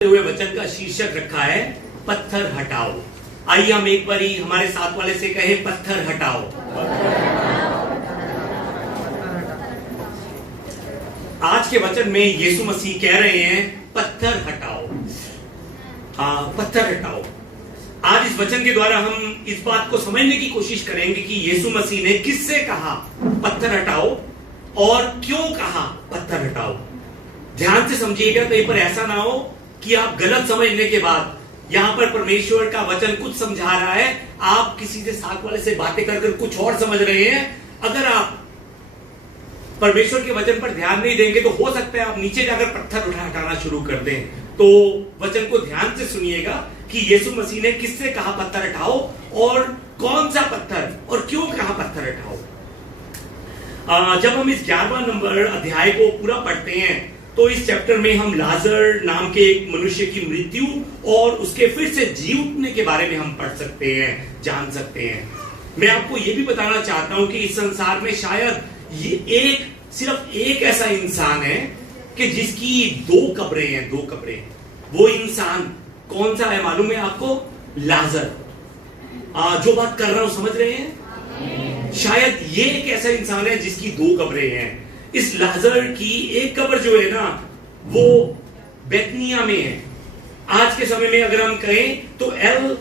हुए वचन का शीर्षक रखा है पत्थर हटाओ। आइए हम एक बारी हमारे साथ वाले से कहे पत्थर हटाओ। आज के वचन में यीशु मसीह कह रहे हैं पत्थर हटाओ। पत्थर हटाओ। आज इस वचन के द्वारा हम इस बात को समझने की कोशिश करेंगे कि यीशु मसीह ने किससे कहा पत्थर हटाओ और क्यों कहा पत्थर हटाओ। ध्यान से समझिएगा, कहीं पर ऐसा ना हो कि आप गलत समझने के बाद यहां पर परमेश्वर का वचन कुछ समझा रहा है, आप किसी से साथ वाले से बातें कर कुछ और समझ रहे हैं। अगर आप परमेश्वर के वचन पर ध्यान नहीं देंगे तो हो सकता है आप नीचे जाकर पत्थर हटाना शुरू कर दें। तो वचन को ध्यान से सुनिएगा कि यीशु मसीह ने किससे कहा पत्थर हटाओ और कौन सा पत्थर और क्यों कहा पत्थर हटाओ। जब हम इस 11वां नंबर अध्याय को पूरा पढ़ते हैं तो इस चैप्टर में हम लाजर नाम के एक मनुष्य की मृत्यु और उसके फिर से जी उठने के बारे में हम पढ़ सकते हैं, जान सकते हैं। मैं आपको यह भी बताना चाहता हूं कि इस संसार में शायद ये सिर्फ एक ऐसा इंसान है कि जिसकी दो कब्रें हैं, दो कब्रें। वो इंसान कौन सा है मालूम है आपको? लाजर। जो बात कर रहा हूं समझ रहे हैं? शायद ये एक ऐसा इंसान है जिसकी दो कब्रें हैं। इस लाजर की एक कब्र जो है ना वो बेतनिया में है। आज के समय में अगर हम कहें तो एल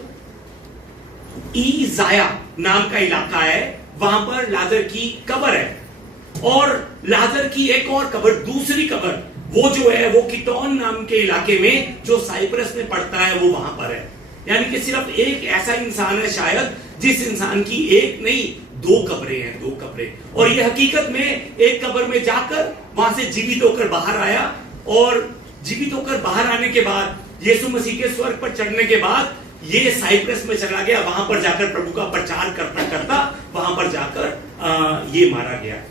ई जाया नाम का इलाका है, वहां पर लाजर की कब्र है। और लाजर की एक और कब्र, दूसरी कब्र, वो जो है वो किटोन नाम के इलाके में जो साइप्रस में पड़ता है वो वहां पर है। यानी कि सिर्फ एक ऐसा इंसान है शायद जिस इंसान की एक नहीं दो कब्रें हैं, दो कब्रें। और ये हकीकत में एक कब्र में जाकर वहां से जीवित होकर बाहर आया और जीवित होकर बाहर आने के बाद यीशु मसीह के स्वर्ग पर चढ़ने के बाद ये साइप्रस में चला गया। वहां पर जाकर प्रभु का प्रचार करता करता वहां पर जाकर ये मारा गया।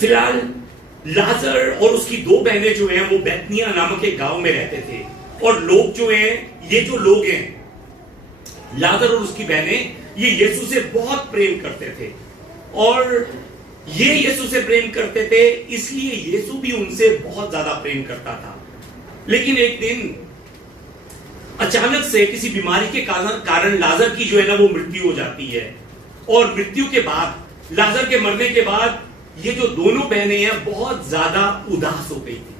फिलहाल लाजर और उसकी दो बहनें जो हैं वो बेतनिया नामक एक गांव में रहते थे। और लोग जो हैं, ये जो लोग हैं लाजर और उसकी बहनें, ये यीशु से बहुत प्रेम करते थे। और ये यीशु से प्रेम करते थे इसलिए यीशु भी उनसे बहुत ज्यादा प्रेम करता था। लेकिन एक दिन अचानक से किसी बीमारी के कारण लाजर की जो है ना वो मृत्यु हो जाती है। और मृत्यु के बाद, लाजर के मरने के बाद, ये जो दोनों बहनें हैं बहुत ज्यादा उदास हो गई थी।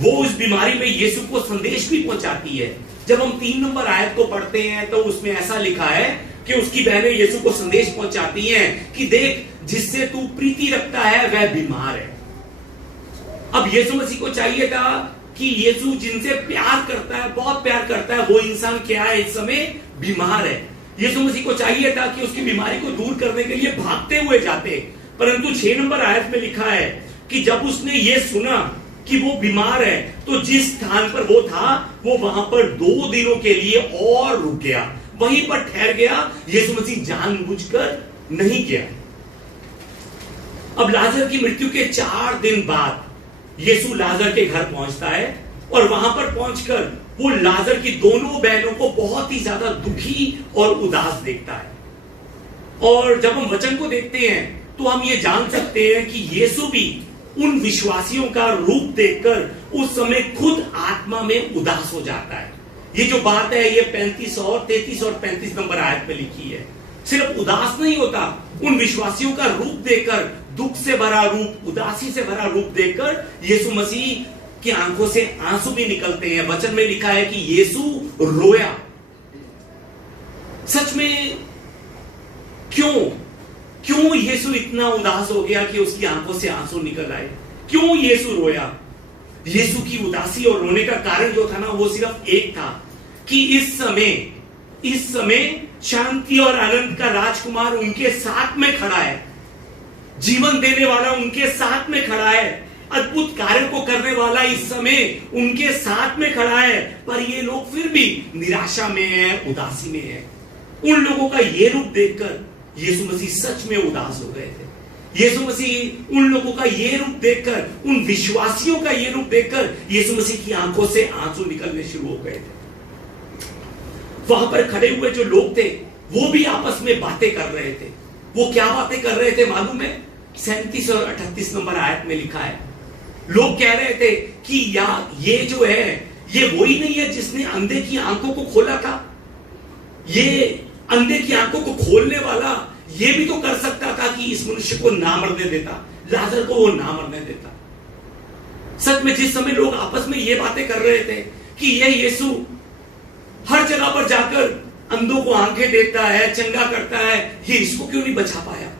वो इस बीमारी में यीशु को संदेश भी पहुंचाती है। जब हम 3 नंबर आयत को पढ़ते हैं तो उसमें ऐसा लिखा है कि उसकी बहनें यीशु को संदेश पहुंचाती हैं कि देख, जिससे तू प्रीति रखता है वह बीमार है। अब यीशु मसीह को चाहिए था कि यीशु जिनसे प्यार करता है, बहुत प्यार करता है, वो इंसान क्या है? इस समय बीमार है। यीशु मसीह को चाहिए था कि उसकी बीमारी को दूर करने के लिए भागते हुए जाते, परंतु 6 नंबर आयत में लिखा है कि जब उसने ये सुना कि वो बीमार है तो जिस स्थान पर वो था वो वहां पर 2 दिनों के लिए और रुक गया, वहीं पर ठहर गया। यीशु मसीह जानबूझकर नहीं गया। अब लाजर की मृत्यु के 4 दिन बाद यीशु लाजर के घर पहुंचता है और वहां पर पहुंचकर वो लाजर की दोनों बहनों को बहुत ही ज्यादा दुखी और उदास देखता है। और जब हम वचन को देखते हैं तो हम ये जान सकते हैं कि यीशु भी उन विश्वासियों का रूप देखकर उस समय खुद आत्मा में उदास हो जाता है। ये जो बात है ये 33 और 35 नंबर आयत में लिखी है। सिर्फ उदास नहीं होता, उन विश्वासियों का रूप देखकर, दुख से भरा रूप, उदासी से भरा रूप देखकर यीशु मसीह की आंखों से आंसू भी निकलते हैं। वचन में लिखा है कि यीशु रोया। सच में क्यों यीशु इतना उदास हो गया कि उसकी आंखों से आंसू निकल आए? क्यों यीशु रोया? यीशु की उदासी और रोने का कारण जो था ना वो सिर्फ एक था कि इस समय शांति और आनंद का राजकुमार उनके साथ में खड़ा है। जीवन देने वाला उनके साथ में खड़ा है। अद्भुत कार्य को करने वाला इस समय उनके साथ में खड़ा है। पर ये लोग फिर भी निराशा में हैं, उदासी में हैं। उन लोगों का ये रूप देखकर यीशु मसीह सच में उदास हो गए थे। यीशु मसीह उन लोगों का ये रूप देखकर, उन विश्वासियों का ये रूप देखकर यीशु मसीह की आंखों से आंसू निकलने शुरू हो गए थे। वहां पर खड़े हुए जो लोग थे वो भी आपस में बातें कर रहे थे। वो क्या बातें कर रहे थे मालूम है? 37 और 38 नंबर आयत में लिखा है लोग कह रहे थे कि यार ये जो है ये वही नहीं है जिसने अंधे की आंखों को खोला था, ये अंधे की आंखों को खोलने वाला ये भी तो कर सकता था कि इस मनुष्य को ना मरने देता, लाजर को वो ना मरने देता। सच में जिस समय लोग आपस में ये बातें कर रहे थे कि ये यीशु हर जगह पर जाकर अंधों को आंखें देता है, चंगा करता है, ये इसको क्यों नहीं बचा पाया,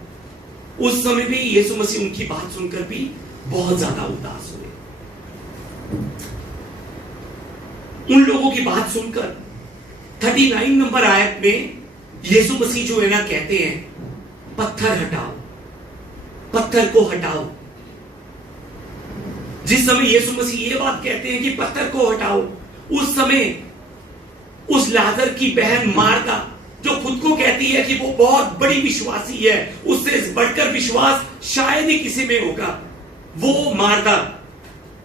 उस समय भी यीशु मसीह उनकी बात सुनकर भी बहुत ज्यादा उदास हुए। उन लोगों की बात सुनकर 39 नंबर आयत में यीशु मसीह जो है ना कहते हैं, पत्थर हटाओ, पत्थर को हटाओ। जिस समय यीशु मसीह ये बात कहते हैं कि पत्थर को हटाओ, उस समय उस लाजर की बहन मार्था, जो खुद को कहती है कि वो बहुत बड़ी विश्वासी है, उससे बढ़कर विश्वास शायद ही किसी में होगा, वो मार्था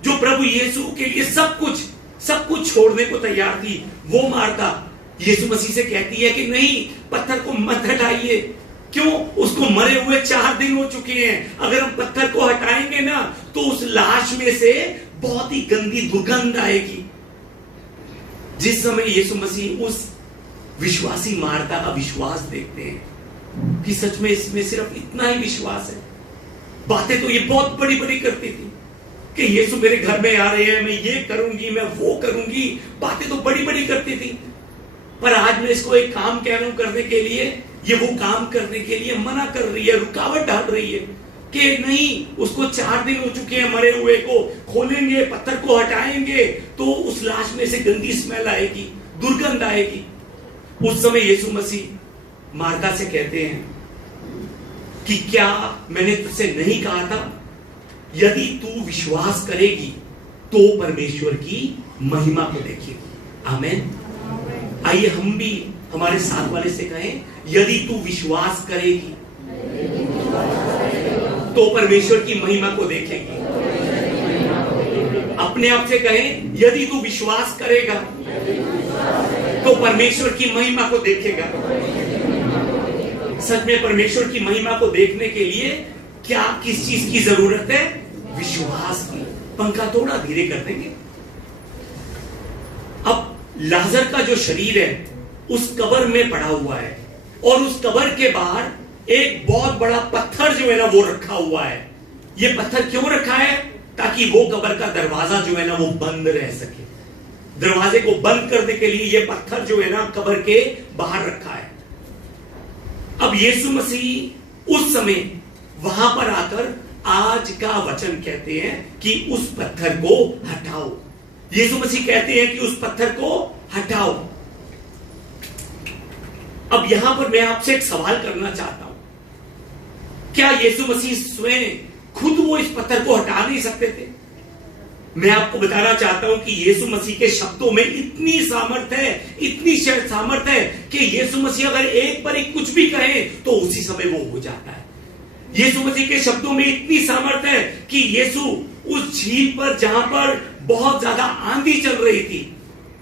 जो प्रभु यीशु के लिए सब कुछ छोड़ने को तैयार थी, वो मार्था यीशु मसीह से कहती है कि नहीं, पत्थर को मत हटाइए। क्यों? उसको मरे हुए 4 दिन हो चुके हैं, अगर हम पत्थर को हटाएंगे ना तो उस लाश में से बहुत ही गंदी दुर्गंध आएगी। जिस समय यीशु मसीह उस विश्वासी मार्था का विश्वास देखते हैं कि सच में इसमें सिर्फ इतना ही विश्वास है, बातें तो ये बहुत बड़ी बड़ी करती थी कि यीशु मेरे घर में आ रहे हैं, मैं ये करूंगी, मैं वो करूंगी, बातें तो बड़ी बड़ी करती थी, पर आज मैं इसको एक काम कह रहा हूं करने के लिए, ये वो काम करने के लिए मना कर रही है, रुकावट डाल रही है कि नहीं, उसको 4 दिन हो चुके हैं मरे हुए को, खोलेंगे, पत्थर को हटाएंगे तो उस लाश में से गंदी स्मेल आएगी, दुर्गंध आएगी। उस समय यीशु मसीह मार्था से कहते हैं कि क्या मैंने तुझसे नहीं कहा था, यदि तू विश्वास करेगी तो परमेश्वर की महिमा को देखेगी। आमीन। आइए हम भी हमारे साथ वाले से कहें, यदि तू विश्वास करेगी तो परमेश्वर की महिमा को देखेगी। अपने आप से कहें, यदि तू विश्वास करेगा तो परमेश्वर की महिमा को देखेगा। सच में परमेश्वर की महिमा को देखने के लिए क्या किस चीज की जरूरत है? विश्वास की। पंखा थोड़ा धीरे कर देंगे। अब लाजर का जो शरीर है उस कब्र में पड़ा हुआ है और उस कब्र के बाहर एक बहुत बड़ा पत्थर जो है ना वो रखा हुआ है। ये पत्थर क्यों रखा है? ताकि वो कब्र का दरवाजा जो है ना वो बंद रह सके। दरवाजे को बंद करने के लिए ये पत्थर जो है ना कब्र के बाहर रखा है। अब यीशु मसीह उस समय वहां पर आकर आज का वचन कहते हैं कि उस पत्थर को हटाओ। यीशु मसीह कहते हैं कि उस पत्थर को हटाओ। अब यहां पर मैं आपसे एक सवाल करना चाहता हूं, क्या यीशु मसीह स्वयं खुद वो इस पत्थर को हटा नहीं सकते थे? मैं आपको बताना चाहता हूं कि यीशु मसीह के शब्दों में इतनी सामर्थ्य है, इतनी सामर्थ्य है कि यीशु मसीह अगर एक पर एक कुछ भी कहे तो उसी समय वो हो जाता है। यीशु मसीह के शब्दों में इतनी सामर्थ्य है कि यीशु उस झील पर जहां पर बहुत ज्यादा आंधी चल रही थी,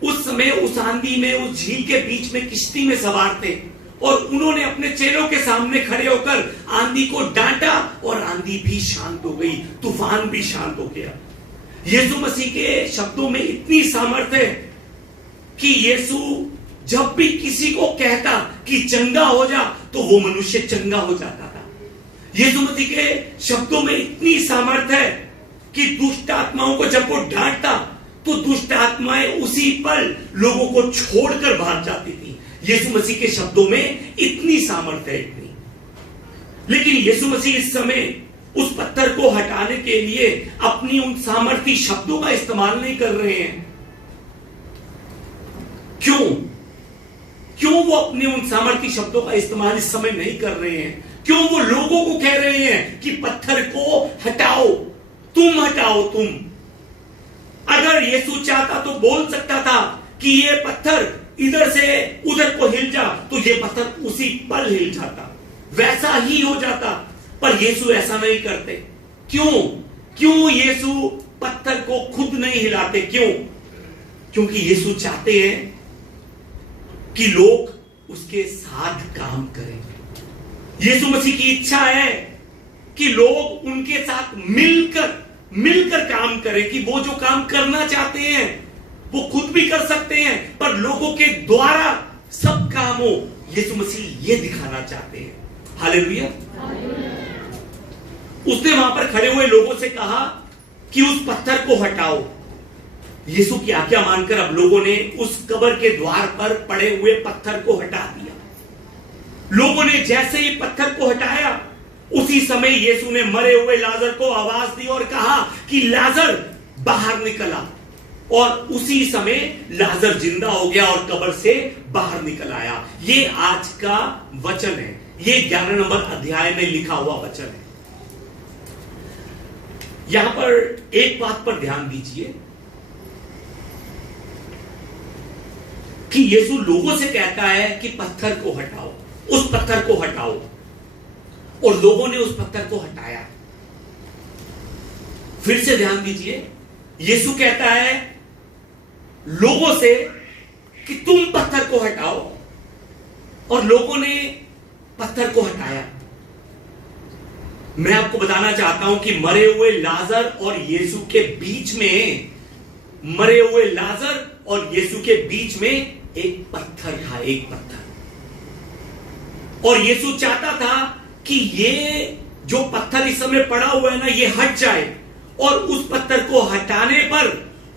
उस समय उस आंधी में, उस झील के बीच में किश्ती में सवार थे और उन्होंने अपने चेलों के सामने खड़े होकर आंधी को डांटा और आंधी भी शांत हो गई, तूफान भी शांत हो गया। यीशु मसीह के शब्दों में इतनी सामर्थ्य है कि यीशु जब भी किसी को कहता कि चंगा हो जा तो वो मनुष्य चंगा हो जाता था। यीशु मसीह के शब्दों में इतनी सामर्थ्य है कि दुष्ट आत्माओं को जब वो डांटता तो दुष्ट आत्माएं उसी पल लोगों को छोड़कर भाग जाती थी। यीशु मसीह के शब्दों में इतनी सामर्थ्य है, इतनी। लेकिन यीशु मसीह इस समय उस पत्थर को हटाने के लिए अपनी उन सामर्थ्य शब्दों का इस्तेमाल नहीं कर रहे हैं। क्यों वो अपने उन सामर्थ्य शब्दों का इस्तेमाल इस समय नहीं कर रहे हैं? क्यों वो लोगों को कह रहे हैं कि पत्थर को हटाओ, तुम हटाओ, तुम? अगर यीशु चाहता तो बोल सकता था कि ये पत्थर इधर से उधर को हिल जा, तो ये पत्थर उसी पल हिल जाता, वैसा ही हो जाता। पर यीशु ऐसा नहीं करते। क्यों यीशु पत्थर को खुद नहीं हिलाते? क्योंकि यीशु चाहते हैं कि लोग उसके साथ काम करें। यीशु मसीह की इच्छा है कि लोग उनके साथ मिलकर काम करें, कि वो जो काम करना चाहते हैं वो खुद भी कर सकते हैं, पर लोगों के द्वारा सब काम हो, यीशु मसीह ये दिखाना चाहते हैं। हालेलुया। उसने वहां पर खड़े हुए लोगों से कहा कि उस पत्थर को हटाओ। यीशु की आज्ञा मानकर अब लोगों ने उस कब्र के द्वार पर पड़े हुए पत्थर को हटा दिया। लोगों ने जैसे ही पत्थर को हटाया, उसी समय यीशु ने मरे हुए लाजर को आवाज दी और कहा कि लाजर बाहर निकल आ। और उसी समय लाजर जिंदा हो गया और कब्र से बाहर निकल आया। ये आज का वचन है, ये 11 नंबर अध्याय में लिखा हुआ वचन है। यहां पर एक बात पर ध्यान दीजिए कि यीशु लोगों से कहता है कि पत्थर को हटाओ, उस पत्थर को हटाओ, और लोगों ने उस पत्थर को हटाया। फिर से ध्यान दीजिए, यीशु कहता है लोगों से कि तुम पत्थर को हटाओ, और लोगों ने पत्थर को हटाया। मैं आपको बताना चाहता हूं कि मरे हुए लाजर और यीशु के बीच में, मरे हुए लाजर और यीशु के बीच में एक पत्थर था, एक पत्थर। और यीशु चाहता था कि ये जो पत्थर इस समय पड़ा हुआ है ना, ये हट जाए, और उस पत्थर को हटाने पर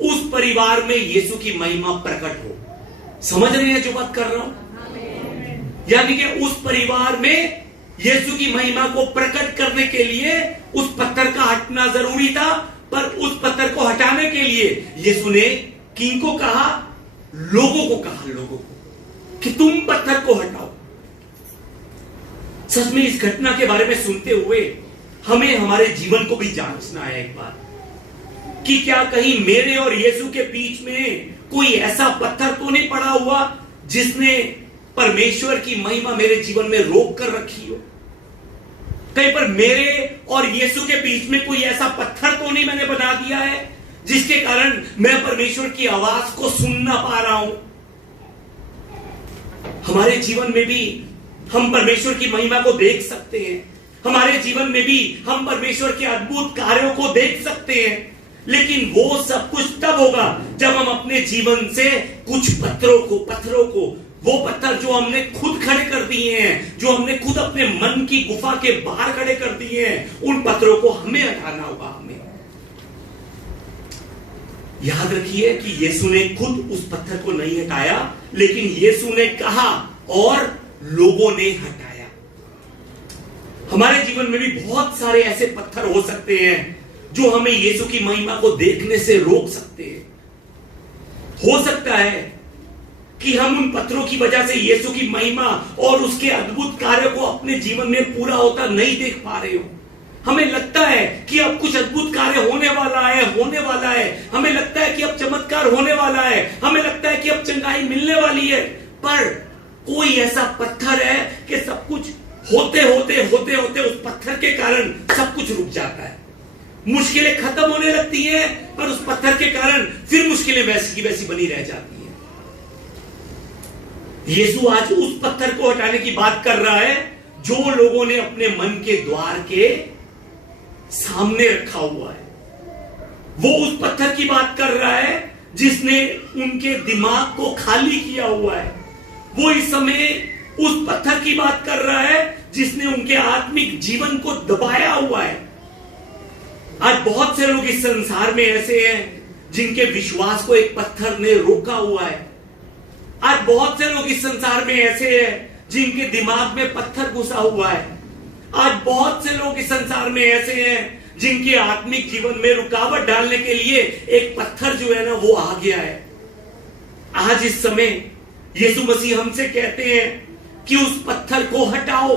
उस परिवार में यीशु की महिमा प्रकट हो। समझ रहे हैं जो बात कर रहा हूं? यानी कि उस परिवार में यीशु की महिमा को प्रकट करने के लिए उस पत्थर का हटना जरूरी था, पर उस पत्थर को हटाने के लिए यीशु ने किनको कहा? लोगों को कहा, लोगों को, कि तुम पत्थर को हटाओ। सच में इस घटना के बारे में सुनते हुए हमें हमारे जीवन को भी जांचना है एक बार, कि क्या कहीं मेरे और यीशु के बीच में कोई ऐसा पत्थर तो नहीं पड़ा हुआ जिसने परमेश्वर की महिमा मेरे जीवन में रोक कर रखी हो। कहीं पर मेरे और यीशु के बीच में कोई ऐसा पत्थर तो नहीं मैंने बना दिया है जिसके कारण मैं परमेश्वर की आवाज को सुन ना पा रहा हूं। हमारे जीवन में भी हम परमेश्वर की महिमा को देख सकते हैं, हमारे जीवन में भी हम परमेश्वर के अद्भुत कार्यों को देख सकते हैं, लेकिन वो सब कुछ तब होगा जब हम अपने जीवन से कुछ पत्थरों को, वो पत्थर जो हमने खुद खड़े कर दिए हैं, जो हमने खुद अपने मन की गुफा के बाहर खड़े कर दिए हैं, उन पत्थरों को हमें हटाना होगा। हमें याद रखिए कि यीशु ने खुद उस पत्थर को नहीं हटाया, लेकिन यीशु ने कहा और लोगों ने हटाया। हमारे जीवन में भी बहुत सारे ऐसे पत्थर हो सकते हैं जो हमें यीशु की महिमा को देखने से रोक सकते हैं। हो सकता है कि हम उन पत्थरों की वजह से यीशु की महिमा और उसके अद्भुत कार्य को अपने जीवन में पूरा होता नहीं देख पा रहे हो। हमें लगता है कि अब कुछ अद्भुत कार्य होने वाला है, हमें लगता है कि अब चमत्कार होने वाला है, हमें लगता है कि अब चंगाई मिलने वाली है, पर कोई ऐसा पत्थर है कि सब कुछ होते होते उस पत्थर के कारण सब कुछ रुक जाता है। मुश्किलें खत्म होने लगती हैं, पर उस पत्थर के कारण फिर मुश्किलें वैसी की वैसी बनी रह जाती हैं। यीशु आज उस पत्थर को हटाने की बात कर रहा है जो लोगों ने अपने मन के द्वार के सामने रखा हुआ है। वो उस पत्थर की बात कर रहा है जिसने उनके दिमाग को खाली किया हुआ है। वो इस समय उस पत्थर की बात कर रहा है जिसने उनके आत्मिक जीवन को दबाया हुआ है। आज बहुत से लोग इस संसार में ऐसे हैं जिनके विश्वास को एक पत्थर ने रोका हुआ है। आज बहुत से लोग इस संसार में ऐसे हैं जिनके दिमाग में पत्थर घुसा हुआ है। आज बहुत से लोग इस संसार में ऐसे हैं जिनके आत्मिक जीवन में रुकावट डालने के लिए एक पत्थर जो है ना वो आ गया है। आज इस समय यीशु मसीह हमसे कहते हैं कि उस पत्थर को हटाओ,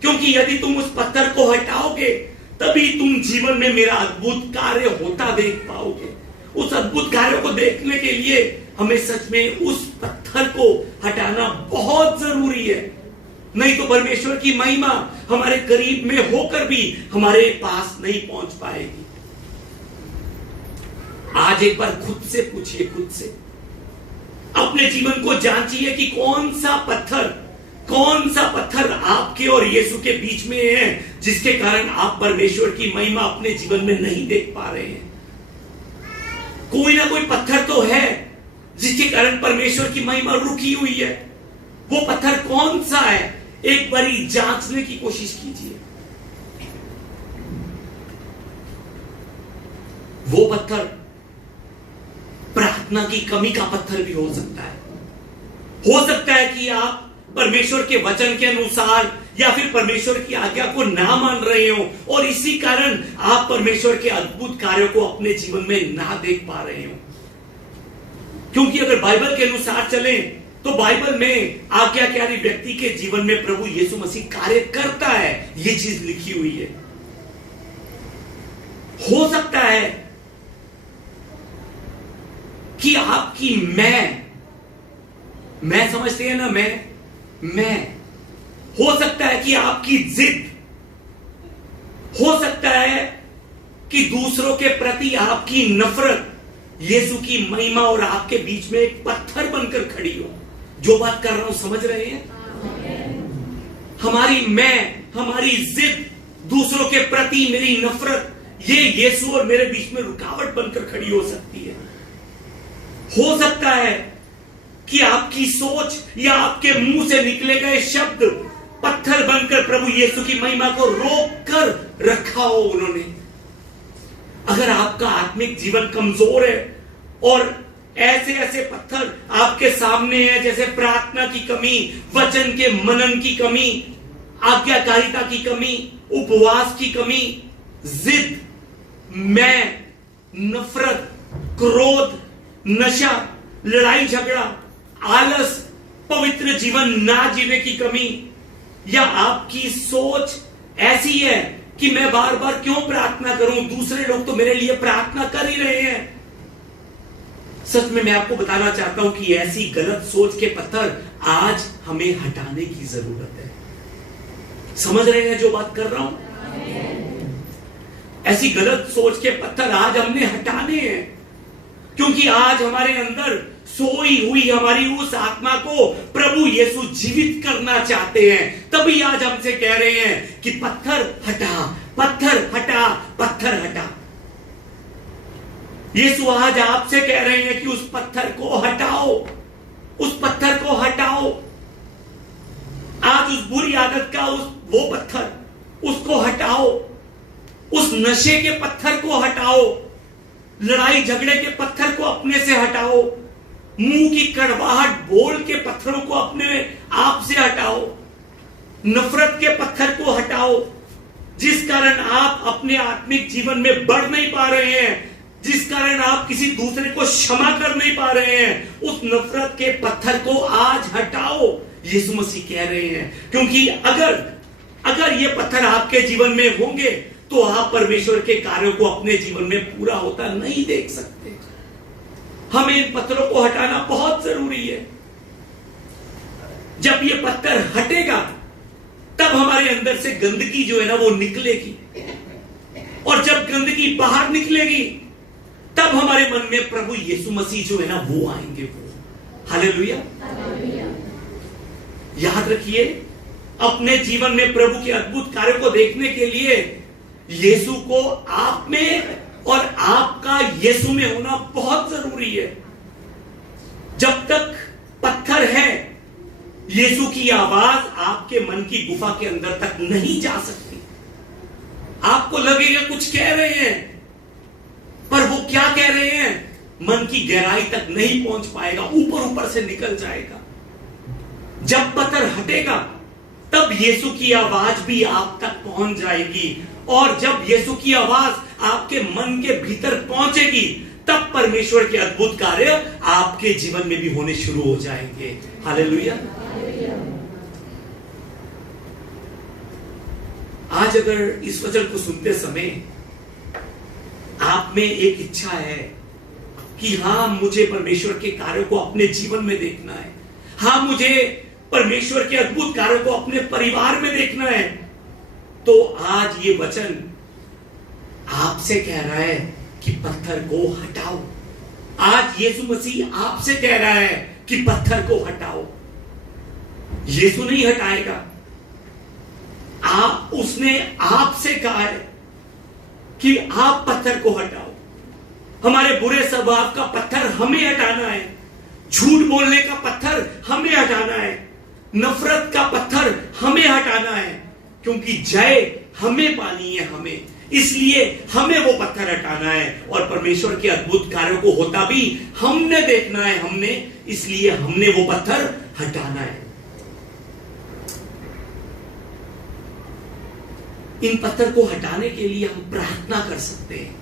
क्योंकि यदि तुम उस पत्थर को हटाओगे तभी तुम जीवन में मेरा अद्भुत कार्य होता देख पाओगे। उस अद्भुत कार्य को देखने के लिए हमें सच में उस पत्थर को हटाना बहुत जरूरी है, नहीं तो परमेश्वर की महिमा हमारे करीब में होकर भी हमारे पास नहीं पहुंच पाएगी। आज एक बार खुद से पूछिए, खुद से अपने जीवन को जांचिए कि कौन सा पत्थर कौन सा पत्थर आपके और यीशु के बीच में है जिसके कारण आप परमेश्वर की महिमा अपने जीवन में नहीं देख पा रहे हैं? कोई ना कोई पत्थर तो है जिसके कारण परमेश्वर की महिमा रुकी हुई है। वो पत्थर कौन सा है? एक बारी जांचने की कोशिश कीजिए। वो पत्थर प्रार्थना की कमी का पत्थर भी हो सकता है। हो सकता है कि आप परमेश्वर के वचन के अनुसार या फिर परमेश्वर की आज्ञा को ना मान रहे हो और इसी कारण आप परमेश्वर के अद्भुत कार्यों को अपने जीवन में ना देख पा रहे हो। क्योंकि अगर बाइबल के अनुसार चलें तो बाइबल में आज्ञाकारी व्यक्ति के जीवन में प्रभु यीशु मसीह कार्य करता है, यह चीज लिखी हुई है। हो सकता है कि आपकी मैं समझते हैं ना, मैं हो सकता है कि आपकी जिद, हो सकता है कि दूसरों के प्रति आपकी नफरत यीशु की महिमा और आपके बीच में एक पत्थर बनकर खड़ी हो। जो बात कर रहा हूं समझ रहे हैं? हमारी जिद, दूसरों के प्रति मेरी नफरत, ये यीशु और मेरे बीच में रुकावट बनकर खड़ी हो सकती है। हो सकता है कि आपकी सोच या आपके मुंह से निकले गए शब्द पत्थर बनकर प्रभु यीशु की महिमा को रोक कर रखा हो उन्होंने। अगर आपका आत्मिक जीवन कमजोर है और ऐसे पत्थर आपके सामने हैं, जैसे प्रार्थना की कमी, वचन के मनन की कमी, आज्ञाकारिता की कमी, उपवास की कमी, जिद, नफरत, क्रोध, नशा, लड़ाई झगड़ा, आलस, पवित्र जीवन ना जीने की कमी, या आपकी सोच ऐसी है कि मैं बार बार क्यों प्रार्थना करूं, दूसरे लोग तो मेरे लिए प्रार्थना कर ही रहे हैं। सच में मैं आपको बताना चाहता हूं कि ऐसी गलत सोच के पत्थर आज हमें हटाने की जरूरत है। समझ रहे हैं जो बात कर रहा हूं? ऐसी गलत सोच के पत्थर आज हमने हटाने हैं, क्योंकि आज हमारे अंदर सोई हुई हमारी उस आत्मा को प्रभु यीशु जीवित करना चाहते हैं। तभी आज हमसे कह रहे हैं कि पत्थर हटा, पत्थर हटा, पत्थर हटा। यीशु आज आपसे कह रहे हैं कि उस पत्थर को हटाओ, उस पत्थर को हटाओ। आज उस बुरी आदत का वो पत्थर, उसको हटाओ। उस नशे के पत्थर को हटाओ, लड़ाई झगड़े के पत्थर को अपने से हटाओ, मुंह की कड़वाहट बोल के पत्थरों को अपने आप से हटाओ, नफरत के पत्थर को हटाओ, जिस कारण आप अपने आत्मिक जीवन में बढ़ नहीं पा रहे हैं, जिस कारण आप किसी दूसरे को क्षमा कर नहीं पा रहे हैं, उस नफरत के पत्थर को आज हटाओ, यीशु मसीह कह रहे हैं। क्योंकि अगर ये पत्थर आपके जीवन में होंगे तो आप परमेश्वर के कार्यों को अपने जीवन में पूरा होता नहीं देख सकते। हमें इन पत्थरों को हटाना बहुत जरूरी है। जब ये पत्थर हटेगा तब हमारे अंदर से गंदगी जो है ना वो निकलेगी, और जब गंदगी बाहर निकलेगी तब हमारे मन में प्रभु यीशु मसीह जो है ना वो आएंगे। वो हालेलुया। याद रखिए, अपने जीवन में प्रभु के अद्भुत कार्यों को देखने के लिए यीशु को आप में और आपका यीशु में होना बहुत जरूरी है। जब तक पत्थर है, यीशु की आवाज आपके मन की गुफा के अंदर तक नहीं जा सकती। आपको लगेगा कुछ कह रहे हैं, पर वो क्या कह रहे हैं मन की गहराई तक नहीं पहुंच पाएगा, ऊपर ऊपर से निकल जाएगा। जब पत्थर हटेगा तब यीशु की आवाज भी आप तक पहुंच जाएगी, और जब यीशु की आवाज आपके मन के भीतर पहुंचेगी तब परमेश्वर के अद्भुत कार्य आपके जीवन में भी होने शुरू हो जाएंगे। हालेलुया। आज अगर इस वचन को सुनते समय आप में एक इच्छा है कि हां, मुझे परमेश्वर के कार्यों को अपने जीवन में देखना है, हां, मुझे परमेश्वर के अद्भुत कार्यों को अपने परिवार में देखना है, तो आज ये वचन आपसे कह रहा है कि पत्थर को हटाओ। आज यीशु मसीह आपसे कह रहा है कि पत्थर को हटाओ। यीशु नहीं हटाएगा। उसने आपसे कहा है कि आप पत्थर को हटाओ। हमारे बुरे स्वभाव का पत्थर हमें हटाना है, झूठ बोलने का पत्थर हमें हटाना है, नफरत का पत्थर हमें हटाना है, क्योंकि जय हमें पानी है, हमें, इसलिए हमें वो पत्थर हटाना है। और परमेश्वर के अद्भुत कार्यों को होता भी हमने देखना है, हमने, इसलिए हमने वो पत्थर हटाना है। इन पत्थर को हटाने के लिए हम प्रार्थना कर सकते हैं।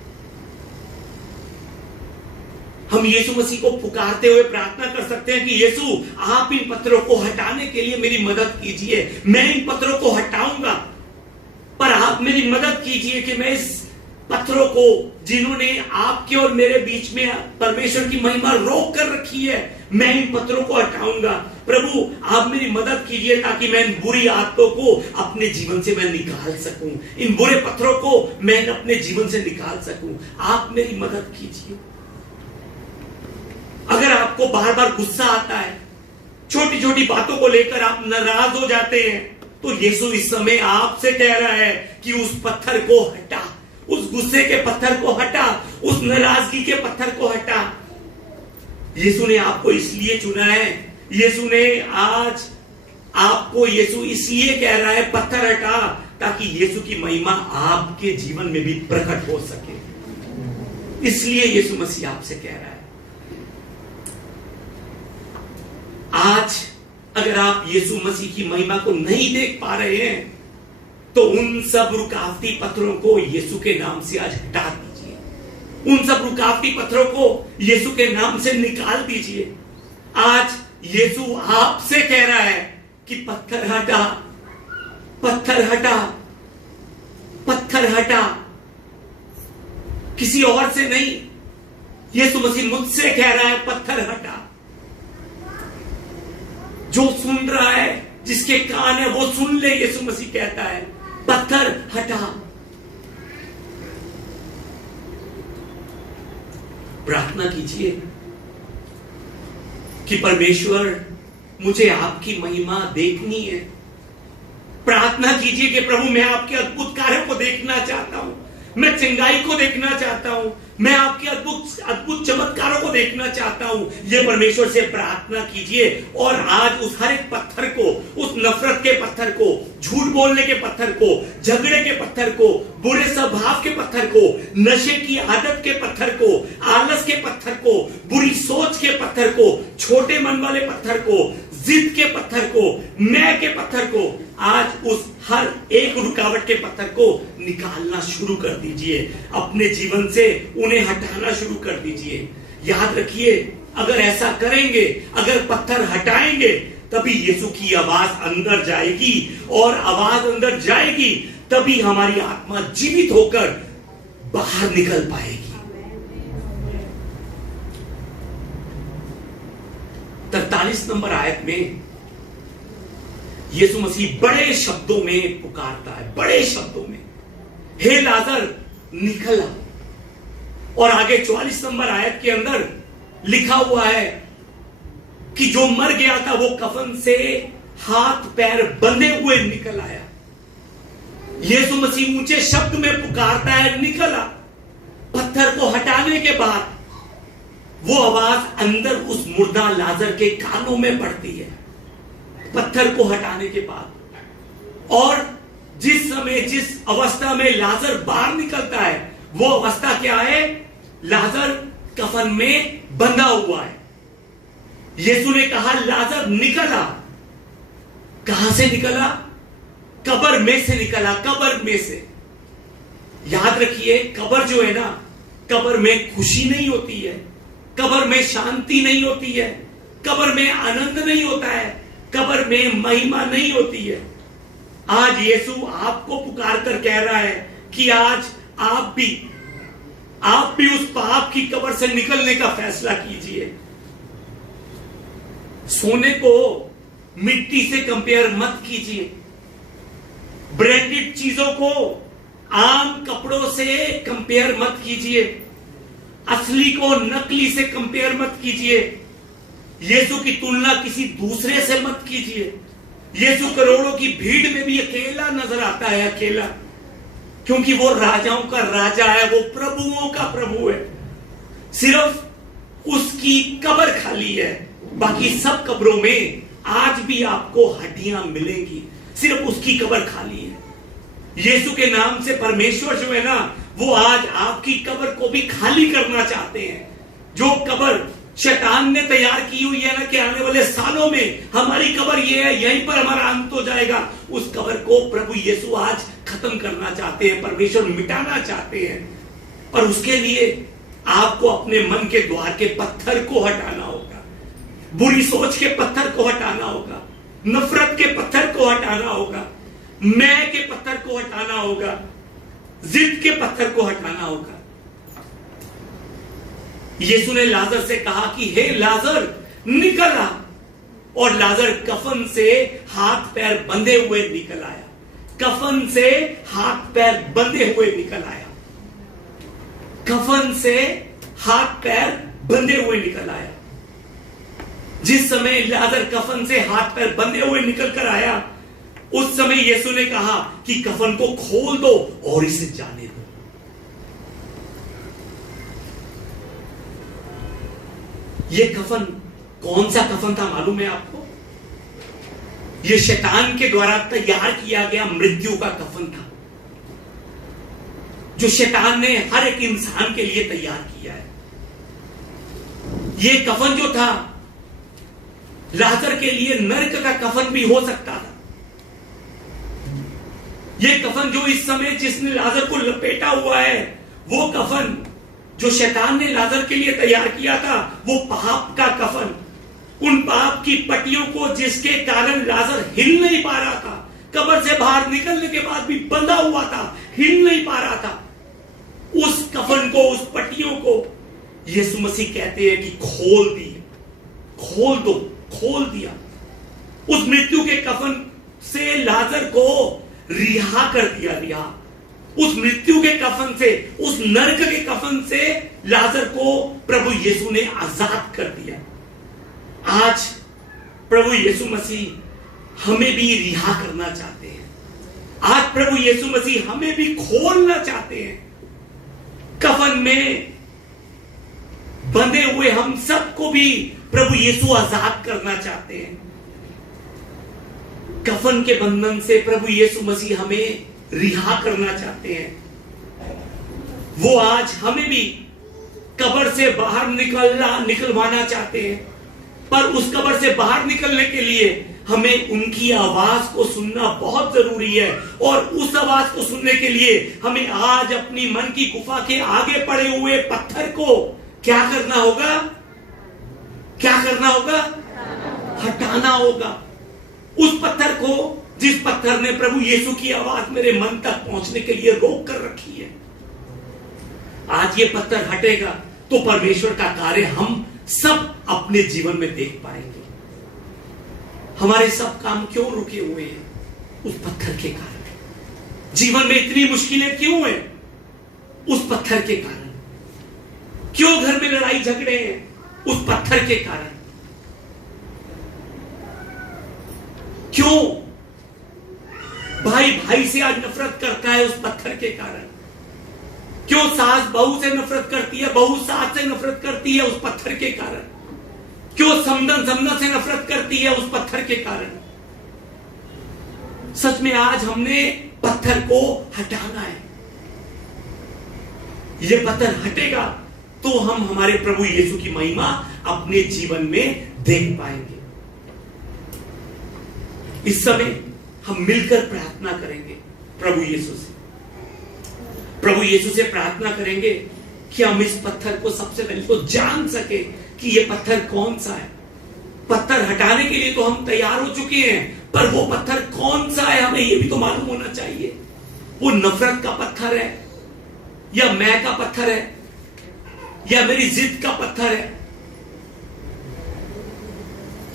हम यीशु मसीह को पुकारते हुए प्रार्थना कर सकते हैं कि यीशु, आप इन पत्थरों को हटाने के लिए मेरी मदद कीजिए। मैं इन पत्थरों को हटाऊंगा, पर आप मेरी मदद कीजिए कि मैं इस पत्थरों को, जिन्होंने आपके और मेरे बीच में परमेश्वर की महिमा रोक कर रखी है, मैं इन पत्थरों को हटाऊंगा। प्रभु, आप मेरी मदद कीजिए ताकि मैं इन बुरी आदतों को अपने जीवन से मैं निकाल सकूं, इन बुरे पत्थरों को मैं अपने जीवन से निकाल सकूं। आप मेरी मदद कीजिए। अगर आपको बार बार गुस्सा आता है, छोटी छोटी बातों को लेकर आप नाराज हो जाते हैं, तो यीशु इस समय आपसे कह रहा है कि उस पत्थर को हटा, उस गुस्से के पत्थर को हटा, उस नाराजगी के पत्थर को हटा। यीशु ने आपको इसलिए चुना है, यीशु ने आज आपको, यीशु इसलिए कह रहा है पत्थर हटा, ताकि यीशु की महिमा आपके जीवन में भी प्रकट हो सके। इसलिए यीशु मसीह आपसे कह रहा है। आज अगर आप यीशु मसीह की महिमा को नहीं देख पा रहे हैं, तो उन सब रुकावटी पत्थरों को यीशु के नाम से आज हटा दीजिए। उन सब रुकावटी पत्थरों को यीशु के नाम से निकाल दीजिए। आज यीशु आपसे कह रहा है कि पत्थर हटा, पत्थर हटा, पत्थर हटा। किसी और से नहीं, यीशु मसीह मुझसे कह रहा है पत्थर हटा। जो सुन रहा है, जिसके कान है, वो सुन ले। यीशु मसीह कहता है पत्थर हटा। प्रार्थना कीजिए कि परमेश्वर, मुझे आपकी महिमा देखनी है। प्रार्थना कीजिए कि प्रभु, मैं आपके अद्भुत कार्यों को देखना चाहता हूं, मैं चंगाई को देखना चाहता हूं, मैं आपके अद्भुत चमत्कारों को देखना चाहता हूं। ये परमेश्वर से प्रार्थना कीजिए। और आज उस हर एक पत्थर को, उस नफरत के पत्थर को, झूठ बोलने के पत्थर को, झगड़े के पत्थर को, बुरे स्वभाव के पत्थर को, नशे की आदत के पत्थर को, आलस के पत्थर को, बुरी सोच के पत्थर को, छोटे मन वाले पत्थर को, जिद के पत्थर को, मैं के पत्थर को, आज उस हर एक रुकावट के पत्थर को निकालना शुरू कर दीजिए। अपने जीवन से उन्हें हटाना शुरू कर दीजिए। याद रखिए, अगर ऐसा करेंगे, अगर पत्थर हटाएंगे, तभी यीशु की आवाज अंदर जाएगी, और आवाज अंदर जाएगी तभी हमारी आत्मा जीवित होकर बाहर निकल पाएगी। 43 नंबर आयत में यीशु मसीह बड़े शब्दों में पुकारता है, बड़े शब्दों में, हे लाजर निकल आ। और आगे 44 नंबर आयत के अंदर लिखा हुआ है कि जो मर गया था वो कफन से हाथ पैर बंधे हुए निकल आया। यीशु मसीह ऊंचे शब्द में पुकारता है, निकल आ। पत्थर को हटाने के बाद वो आवाज अंदर उस मुर्दा लाजर के कानों में पड़ती है, पत्थर को हटाने के बाद। और जिस समय, जिस अवस्था में लाजर बाहर निकलता है, वो अवस्था क्या है? लाजर कफन में बंधा हुआ है। यीशु ने कहा, लाजर निकला। कहां से निकला? कब्र में से निकला, कब्र में से। याद रखिए, कब्र जो है ना, कब्र में खुशी नहीं होती है, कब्र में शांति नहीं होती है, कब्र में आनंद नहीं होता है, कब्र में महिमा नहीं होती है। आज यीशु आपको पुकार कर कह रहा है कि आज आप भी उस पाप की कब्र से निकलने का फैसला कीजिए। सोने को मिट्टी से कंपेयर मत कीजिए, ब्रांडेड चीजों को आम कपड़ों से कंपेयर मत कीजिए, असली को नकली से कंपेयर मत कीजिए, यीशु की तुलना किसी दूसरे से मत कीजिए। यीशु करोड़ों की भीड़ में भी अकेला नजर आता है, अकेला, क्योंकि वो राजाओं का राजा है, वो प्रभुओं का प्रभु है। सिर्फ उसकी कब्र खाली है, बाकी सब कब्रों में आज भी आपको हड्डियां मिलेंगी, सिर्फ उसकी कब्र खाली है। यीशु के नाम से परमेश्वर जो है ना, वो आज आपकी कब्र को भी खाली करना चाहते हैं। जो कब्र शैतान ने तैयार की हुई है ना कि आने वाले सालों में हमारी कब्र ये है, यहीं पर हमारा अंत हो जाएगा, उस कब्र को प्रभु यीशु आज खत्म करना चाहते हैं, परमेश्वर मिटाना चाहते हैं। और उसके लिए आपको अपने मन के द्वार के पत्थर को हटाना होगा, बुरी सोच के पत्थर को हटाना होगा, नफरत के पत्थर को हटाना होगा, मैं के पत्थर को हटाना होगा, जिद के पत्थर को हटाना होगा। यीशु ने लाजर से कहा कि हे लाजर निकल आ, और लाजर कफन से हाथ पैर बंधे हुए निकल आया, कफन से हाथ पैर बंधे हुए निकल आया, कफन से हाथ पैर बंधे हुए निकल आया। जिस समय लाजर कफन से हाथ पैर बंधे हुए निकल कर आया, उस समय यीशु ने कहा कि कफन को खोल दो और इसे जाने दो। ये कफन कौन सा कफन था मालूम है आपको? ये शैतान के द्वारा तैयार किया गया मृत्यु का कफन था, जो शैतान ने हर एक इंसान के लिए तैयार किया है। ये कफन जो था, लाजर के लिए नर्क का कफन भी हो सकता था। ये कफन जो इस समय जिसने लाजर को लपेटा हुआ है, वो कफन जो शैतान ने लाजर के लिए तैयार किया था, वो पाप का कफन, उन पाप की पट्टियों को जिसके कारण लाजर हिल नहीं पा रहा था, कब्र से बाहर निकलने के बाद भी बंधा हुआ था, हिल नहीं पा रहा था, उस कफन को, उस पट्टियों को यीशु मसीह कहते हैं कि खोल दिए, खोल दो, खोल दिया। उस मृत्यु के कफन से लाजर को रिहा कर दिया, रिहा। उस मृत्यु के कफन से, उस नरक के कफन से लाजर को प्रभु यीशु ने आजाद कर दिया। आज प्रभु यीशु मसीह हमें भी रिहा करना चाहते हैं। आज प्रभु यीशु मसीह हमें भी खोलना चाहते हैं। कफन में बंधे हुए हम सबको भी प्रभु यीशु आजाद करना चाहते हैं। कफन के बंधन से प्रभु यीशु मसीह हमें रिहा करना चाहते हैं। वो आज हमें भी कब्र से बाहर निकलवाना चाहते हैं, पर उस कब्र से बाहर निकलने के लिए हमें उनकी आवाज को सुनना बहुत जरूरी है। और उस आवाज को सुनने के लिए हमें आज अपनी मन की गुफा के आगे पड़े हुए पत्थर को क्या करना होगा? क्या करना होगा? हटाना होगा। उस पत्थर को जिस पत्थर ने प्रभु यीशु की आवाज मेरे मन तक पहुंचने के लिए रोक कर रखी है, आज ये पत्थर हटेगा तो परमेश्वर का कार्य हम सब अपने जीवन में देख पाएंगे। हमारे सब काम क्यों रुके हुए हैं? उस पत्थर के कारण। जीवन में इतनी मुश्किलें क्यों हैं? उस पत्थर के कारण। क्यों घर में लड़ाई झगड़े हैं? उस पत्थर के कारण। क्यों भाई भाई से आज नफरत करता है? उस पत्थर के कारण। क्यों सास बहू से नफरत करती है, बहू सास से नफरत करती है? उस पत्थर के कारण। क्यों समधन समधन से नफरत करती है? उस पत्थर के कारण। सच में आज हमने पत्थर को हटाना है। ये पत्थर हटेगा तो हम हमारे प्रभु यीशु की महिमा अपने जीवन में देख पाएंगे। इस समय हम मिलकर प्रार्थना करेंगे प्रभु यीशु से। प्रभु यीशु से प्रार्थना करेंगे कि हम इस पत्थर को सबसे पहले तो जान सके कि ये पत्थर कौन सा है। पत्थर हटाने के लिए तो हम तैयार हो चुके हैं, पर वो पत्थर कौन सा है हमें ये भी तो मालूम होना चाहिए। वो नफरत का पत्थर है, या मैं का पत्थर है, या मेरी जिद का पत्थर है,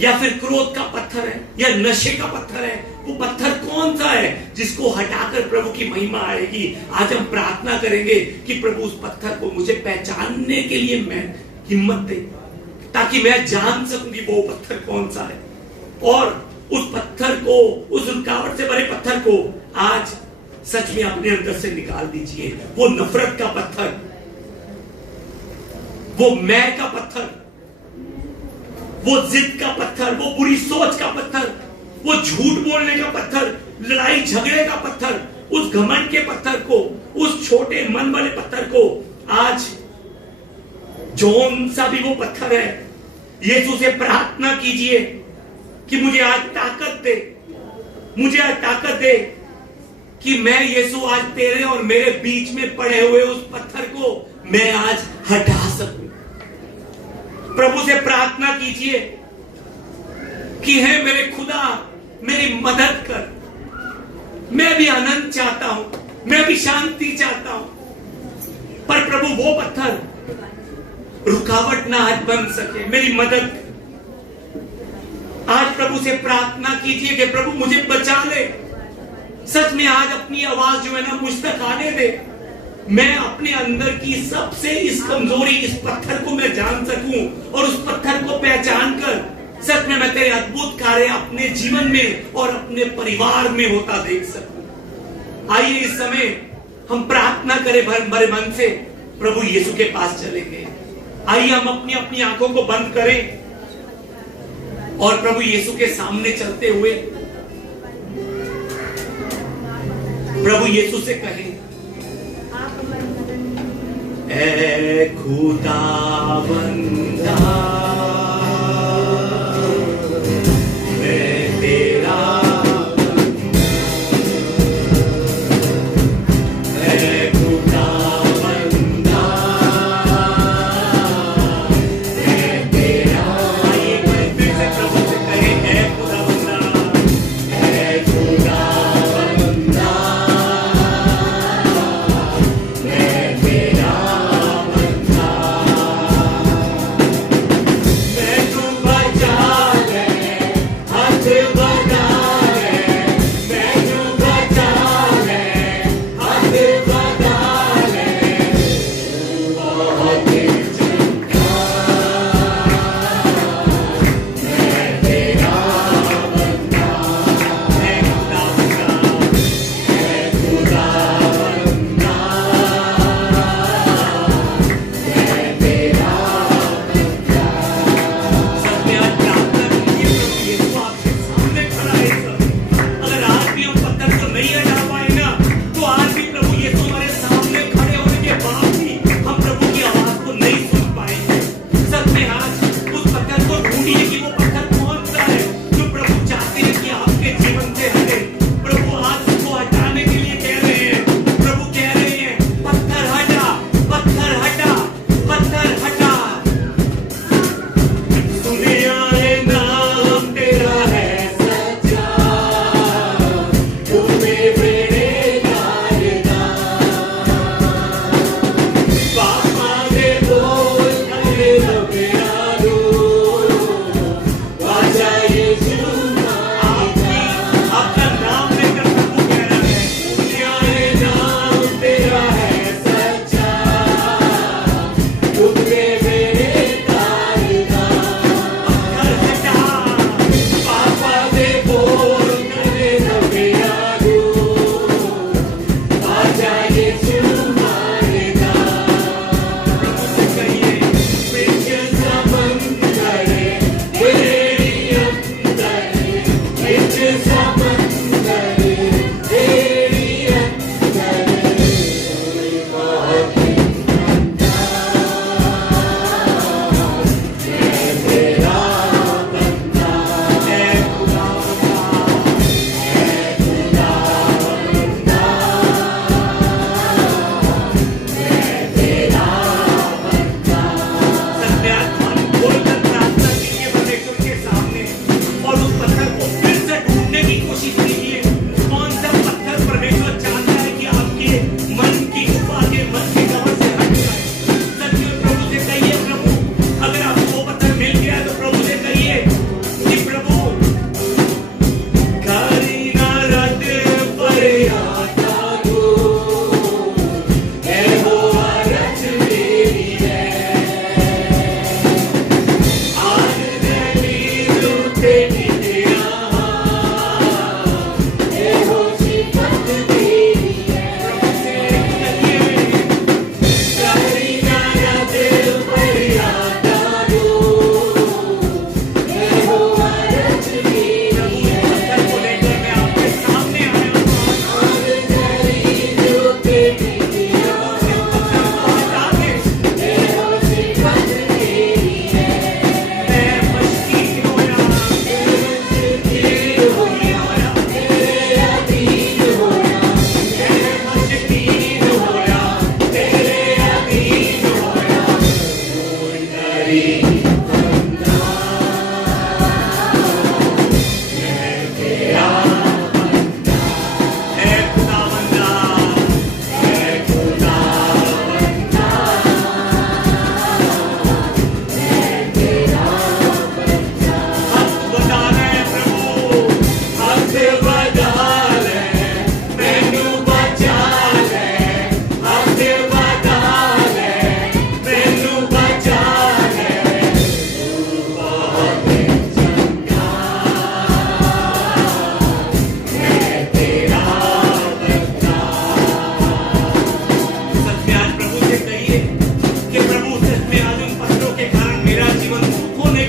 या फिर क्रोध का पत्थर है, या नशे का पत्थर है। वो पत्थर कौन सा है जिसको हटाकर प्रभु की महिमा आएगी? आज हम प्रार्थना करेंगे कि प्रभु उस पत्थर को मुझे पहचानने के लिए मैं हिम्मत दे, ताकि मैं जान सकूं कि वो पत्थर कौन सा है। और उस पत्थर को, उस रुकावट से भरे पत्थर को आज सच में अपने अंदर से निकाल दीजिए। वो नफरत का पत्थर, वो मैं का पत्थर, वो जिद का पत्थर, वो बुरी सोच का पत्थर, वो झूठ बोलने का पत्थर, लड़ाई झगड़े का पत्थर, उस घमंड के पत्थर को, उस छोटे मन वाले पत्थर को आज जौन सा भी वो पत्थर है, यीशु से प्रार्थना कीजिए कि मुझे आज ताकत दे, मुझे आज ताकत दे कि मैं यीशु आज तेरे और मेरे बीच में पड़े हुए उस पत्थर को मैं आज हटा सकूं। प्रभु से प्रार्थना कीजिए कि हे मेरे खुदा मेरी मदद कर, मैं भी आनंद चाहता हूं, मैं भी शांति चाहता हूं, पर प्रभु वो पत्थर रुकावट ना आज बन सके, मेरी मदद। आज प्रभु से प्रार्थना कीजिए कि प्रभु मुझे बचा ले, सच में आज अपनी आवाज जो है ना मुझ तक आने दे, मैं अपने अंदर की सबसे इस कमजोरी, इस पत्थर को मैं जान सकूं और उस पत्थर को पहचान कर सच में मैं तेरे अद्भुत कार्य अपने जीवन में और अपने परिवार में होता देख सकूं। आइए इस समय हम प्रार्थना करें भरे मन से, प्रभु यीशु के पास चलेंगे। आइए हम अपनी अपनी आंखों को बंद करें और प्रभु यीशु के सामने चलते हुए प्रभु यीशु से कहें, ऐ खुदावंदा मैं तेरा, ऐ खुदावंदा मैं तेरा। आइए फिर से प्रभु से कहें, ऐ खुदावंदा, ऐ खुदावंदा मैं तेरा बंदा, मैं तू बचा ले, हाथ बढ़ा ले, मैं तू बचा ले, हाथ बढ़ा ले, बहुत चंगा मैं तेरा बंदा, मैं खुदा बंदा, मैं खुदा बंदा मैं तेरा बंदा। सब में आज प्रार्थना कीजिए, प्रभु यीशु आपके सामने खड़ा है। सब अगर आज भी हम पत्थर को नहीं हटा पाए ना, तो आज भी प्रभु यीशु हमारे सामने खड़े होने के बाद भी हम प्रभु की आवाज को नहीं सुन पाएंगे। सब में आज उस पत्थर को ढूंढिए कि वो पत्थर कौन सा है जो प्रभु चाहते हैं कि आपके जीवन से हटे। प्रभु आज उसको हटाने के लिए कह रहे हैं, प्रभु कह रहे हैं, पत्थर हटा, पत्थर हटा, पत्थर हटा। दुनिया है नाम तेरा है सच्चा, तुम्हें मेरे दायरा, पापा दे बोल करे मेरा रो,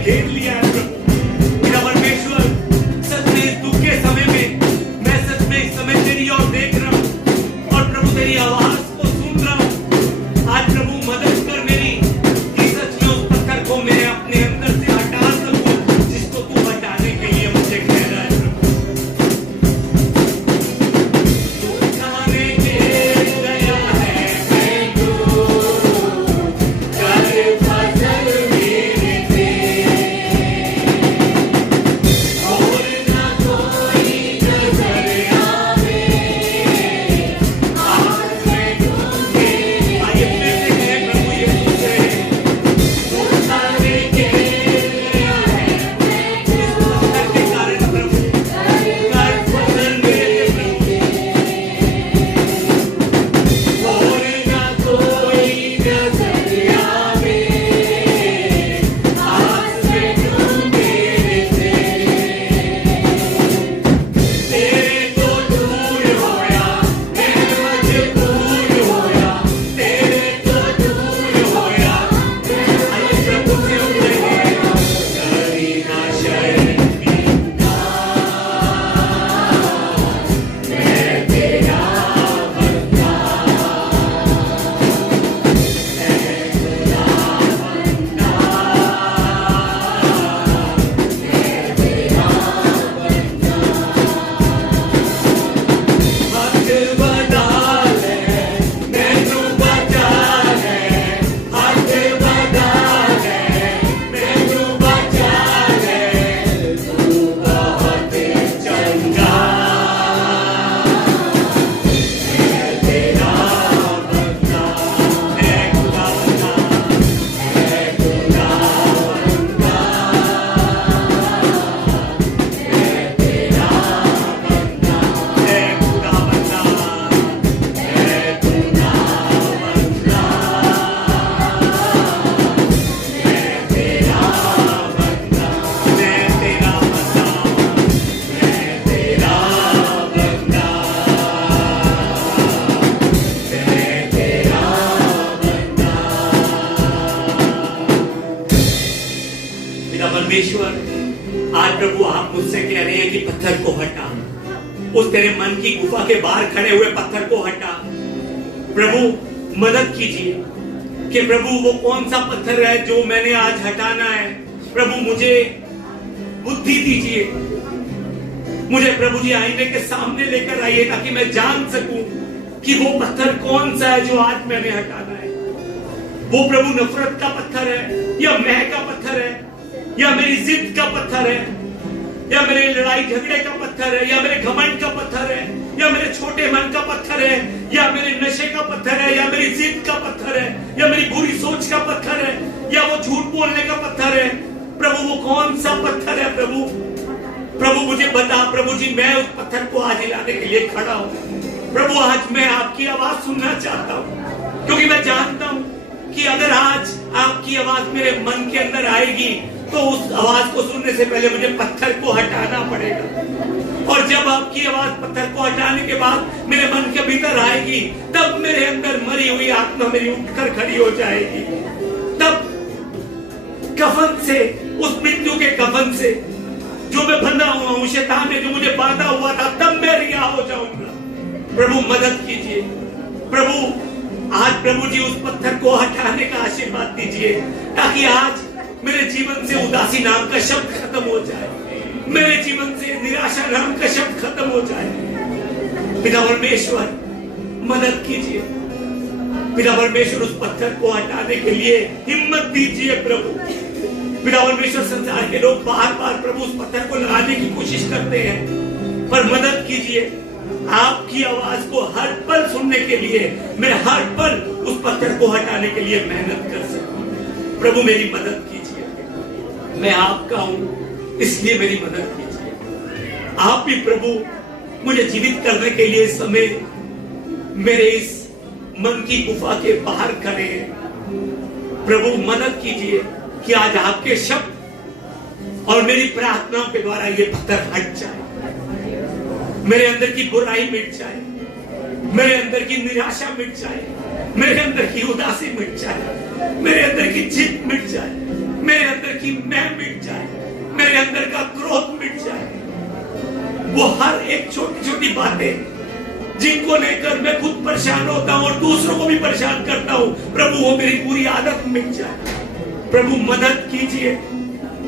घेर लिया है प्रभु। मेरा परमेश्वर, सच में इस दुख के समय में मैं सच में इस समय तेरी ओर देख रहा हूँ और प्रभु तेरी आवाज को सुन रहा हूँ। आज प्रभु मदद कर मेरी कि सच में उस पत्थर को मैं अपने अंदर से हटा सकूं जिसको तू हटाने के लिए मुझे कह रहा है प्रभु। उठाने के गया है मैं तू कर फसल मेरे पे और ना कोई नजर आवे आज मैं तुझे। आइए फिर से कहें प्रभु यीशु से, उठाने के गया है मैं इस पत्थर के कारण प्रभु कर फसल मेरे प्रभु और ना कोई नजर आवे आज मैं तू मेरे से। तेरे तो दूर होया मैं मजबूर होया, तेरे तो दूर होया। आइए प्रभु से उठे करी ना शर्मिंदा मैं तेरा बंदा, हाथ बना ले मैनू बचा ले, हाथ बना ले मैनू बचा ले, तू बहुत चंगा मैं तेरा बंदा, मैं खुदा बंदा, मैं खुदा बंदा, मैं तेरा बंदा, मैं खुदा बंदा, मैं खुदा बंदा, मैं तेरा बंदा, मैं तेरा बंदा, मैं तेरा बंदा, मैं तेरा बंदा। मेरा परमेश्वर, आज प्रभु आप मुझसे कह रहे हैं कि पत्थर को हटा, उस तेरे मन की गुफा के बाहर खड़े हुए पत्थर को हटा। प्रभु मदद कीजिए कि प्रभु वो कौन सा पत्थर है जो मैंने आज हटाना है। प्रभु मुझे बुद्धि दीजिए, मुझे प्रभु जी आईने के सामने लेकर आइए ताकि मैं जान सकूं कि वो पत्थर कौन सा है जो आज मैंने हटाना है। वो प्रभु नफरत का पत्थर है या मैं का पत्थर है या मेरी जिद का पत्थर है या मेरे लड़ाई झगड़े का पत्थर है या मेरे घमंड का पत्थर है या मेरे छोटे मन का पत्थर है या मेरे नशे का पत्थर है या मेरी जिद का पत्थर है या मेरी बुरी सोच का पत्थर है या वो झूठ बोलने का पत्थर है। प्रभु वो कौन सा पत्थर है प्रभु? प्रभु मुझे बता प्रभु जी, मैं उस पत्थर को आज हिलाने के लिए खड़ा हूँ। प्रभु आज मैं आपकी आवाज सुनना चाहता हूँ क्योंकि मैं जानता हूँ कि अगर आज आपकी आवाज मेरे मन के अंदर आएगी तो उस आवाज को सुनने से पहले मुझे पत्थर को हटाना पड़ेगा। और जब आपकी आवाज पत्थर को हटाने के बाद मेरे मन के भीतर आएगी तब मेरे अंदर मरी हुई आत्मा मेरी उठकर खड़ी हो जाएगी। तब कफन से, उस मृत्यु के कफन से जो मैं बंधा हुआ हूं, शैतान ने जो मुझे बांधा हुआ था, तब मैं रिहा हो जाऊंगा। प्रभु मदद कीजिए। प्रभु आज प्रभु जी उस पत्थर को हटाने का आशीर्वाद दीजिए ताकि आज मेरे जीवन से उदासी नाम का शब्द खत्म हो जाए, मेरे जीवन से निराशा नाम का शब्द खत्म हो जाए। पिता परमेश्वर मदद कीजिए। पिता परमेश्वर उस पत्थर को हटाने के लिए हिम्मत दीजिए प्रभु। पिता परमेश्वर संसार के लोग बार बार प्रभु उस पत्थर को लगाने की कोशिश करते हैं, पर मदद कीजिए। आपकी आवाज को हर पल सुनने के लिए मैं हर पल उस पत्थर को हटाने के लिए मेहनत कर सकूं। प्रभु मेरी मदद कीजिए। मैं आपका हूं इसलिए मेरी मदद कीजिए। आप भी प्रभु मुझे जीवित करने के लिए इस समय मेरे इस मन की गुफा के बाहर खड़े हैं। प्रभु मदद कीजिए कि आज आपके शब्द और मेरी प्रार्थनाओं के द्वारा ये पत्थर हट जाए, मेरे अंदर की बुराई मिट जाए, मेरे अंदर की निराशा मिट जाए, मेरे अंदर की उदासी मिट जाए, मेरे अंदर की जिद मिट जाए। मेरे अंदर की मैं मिट जाए, मेरे अंदर का क्रोध मिट जाए। वो हर एक छोटी छोटी बातें जिनको लेकर मैं खुद परेशान होता हूं और दूसरों को भी परेशान करता हूं, प्रभु वो मेरी पूरी आदत मिट जाए। प्रभु मदद कीजिए,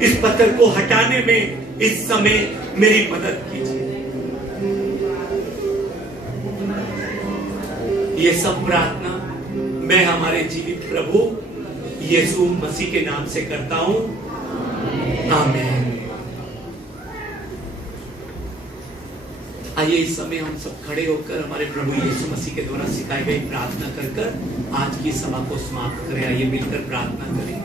इस पत्थर को हटाने में इस समय मेरी मदद कीजिए। ये सब प्रार्थना मैं हमारे जीवित प्रभु यीशु मसीह के नाम से करता हूं, आमीन। आइए इस समय हम सब खड़े होकर हमारे प्रभु यीशु मसीह के द्वारा सिखाई गई प्रार्थना कर आज की सभा को समाप्त करें। आइए मिलकर प्रार्थना करें।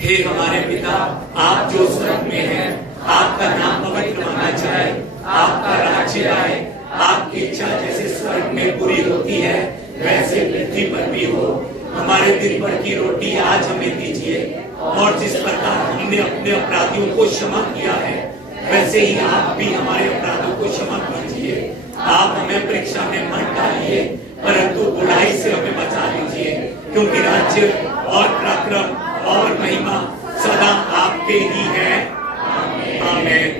हे हमारे पिता, आप जो स्वर्ग में हैं, आपका नाम पवित्र माना जाए, आपका राज्य आए, आपकी इच्छा जैसे स्वर्ग में पूरी होती है वैसे पृथ्वी पर भी हो। हमारे दिन भर की रोटी आज हमें दीजिए, और जिस प्रकार हमने अपने अपराधियों को क्षमा किया है वैसे ही आप भी हमारे अपराधों को क्षमा कीजिए। आप हमें परीक्षा में मत डालिए, परंतु बुराई से हमें बचा लीजिए, क्योंकि राज्य और पराक्रम और महिमा सदा आपके ही है, आमीन।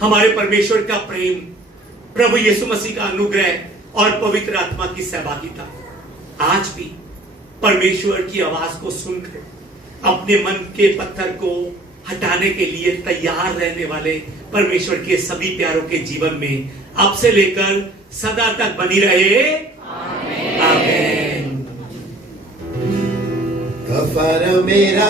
हमारे परमेश्वर का प्रेम, प्रभु यीशु मसीह का अनुग्रह और पवित्र आत्मा की सहभागिता आज भी परमेश्वर की आवाज को सुनकर अपने मन के पत्थर को हटाने के लिए तैयार रहने वाले परमेश्वर के सभी प्यारों के जीवन में अब से लेकर सदा तक बनी रहे, आमीन। कफारा मेरा